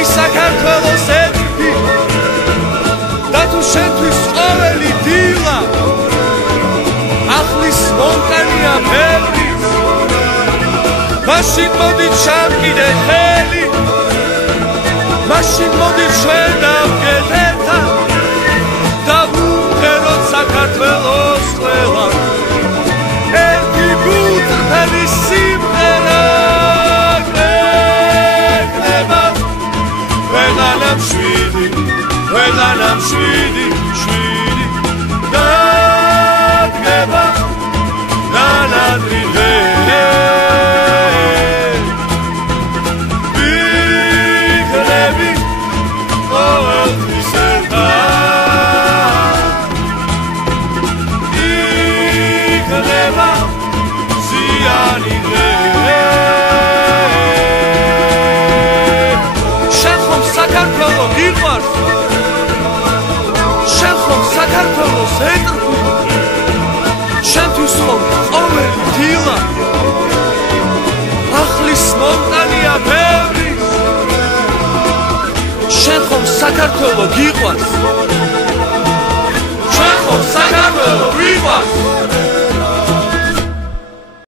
ის საქართველოს ეთქი და თუ შენთვის ყოველი დილა ახლის მომტანია ბევრი მაშინ მოდი ჩამკიდე ხელი მაშინ მოდი ჩვენ დავდგეთ ერთად და ვუმღეროთ საქართველოს ყველა ერთი გულწრფელი სიმღერა გეკნება ვეღანამ შვიდი დადგება ნანადრი დღე ვიქნები ყოველთვის ერთად იქნება ზიანი დღე შენ ხომ საქართველო მიყვარს შენ ხომ საქართველოს ეტრფი შენთვის ხომ ყოველი დილა ახლის მომტანია ბევრი შენ ხომ საქართველო გიყვარს შენ ხომ საქართველო მიყვარს